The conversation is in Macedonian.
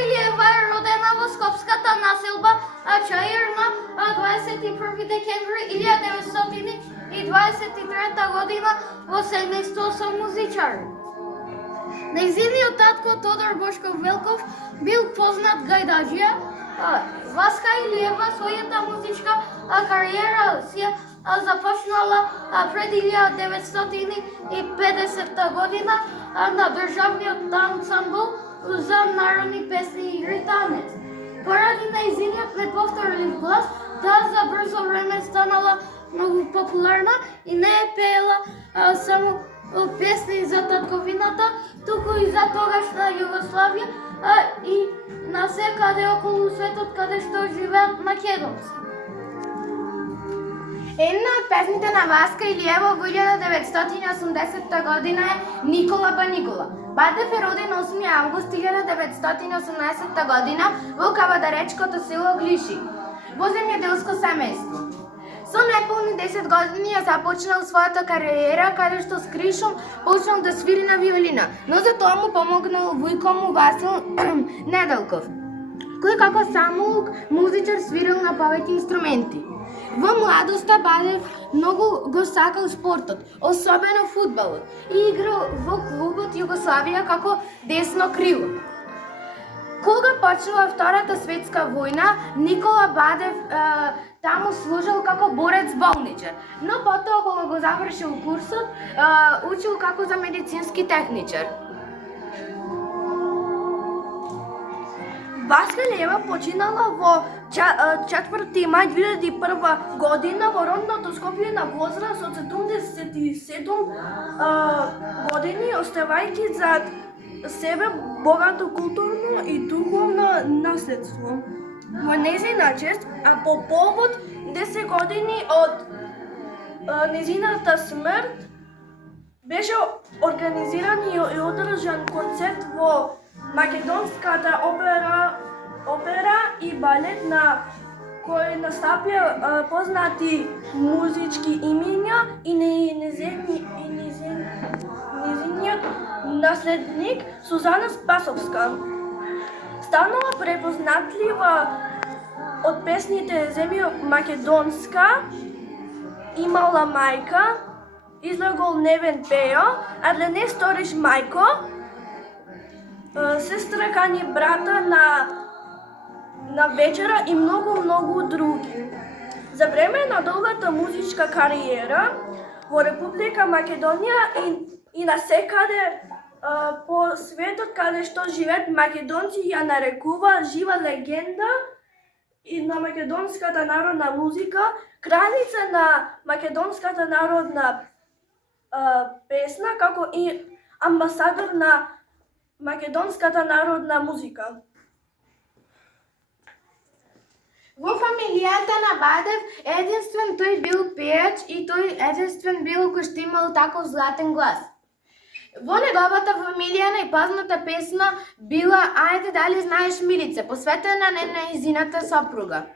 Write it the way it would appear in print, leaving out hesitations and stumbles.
Илиева е родена во скопската населба Чаир на 21 декември 1923 година во семејство со музичар. Нејзиниот татко Тодор Бошков Велков бил познат гајдаџија. Васка Илиева својата музичка кариера си започнала пред 1950 година на државниот ансамбл за народни песни и игри танец. Поради нејзиниот неповторлив глас, таа за брзо време станала многу популарна и не е пеела само песни за татковината, туку и за тогашна Југославија и на секаде околу светот каде што живеат македонци. Една од песните на Васка Илиева во 1980 година е Никола ба Никола. Батев е роден 8 август 1918 година во кавадаречкото село Глиши, во земјоделско семејство. Со неполни 10 години ја започнал својата кариера, каде што с кришом почнал да свири на виолина, но за тоа му помогнал вујко му Васил Неделков, кој како самоук музичар свирил на повеќе инструменти. Во младоста Батев многу го сакал спортот, особено фудбалот, и играл во клубот Југославија како десно крило. Кога почнала Втората светска војна, Никола Батев таму служил како борец-болничар, но потоа кога го завршил курсот, учил како за медицински техничар. Васка Илиева починала во 4 мај 2001 година во родното Скопје на возраст од 77 години, оставајќи зад себе богато културно и духовно наследство. Во нејзина чест, а по повод 10 години од нејзината смрт, беше организиран и одржан концерт во македонската опера и балет, на кој настапија познати музички имиња и нејзиниот наследник Сузана Спасовска. Станала препознатлива од песните Земјо македонска, Имала мајка, Излегол невен пео, а да не сториш мајко, Сестра кани брата на вечера и многу други. За време на долгата музичка кариера во Република Македонија и на секаде по светот каде што живеат македонци, ја нарекува жива легенда и на македонската народна музика, крајница на македонската народна песна, како и амбасадор на македонската народна музика. Во фамилијата на Батев единствен тој бил пејач и тој единствен бил кој што имал таков златен глас. Во неговата фамилија најпозната песна била Ајде дали знаеш Милице, посветена на нејзината сопруга.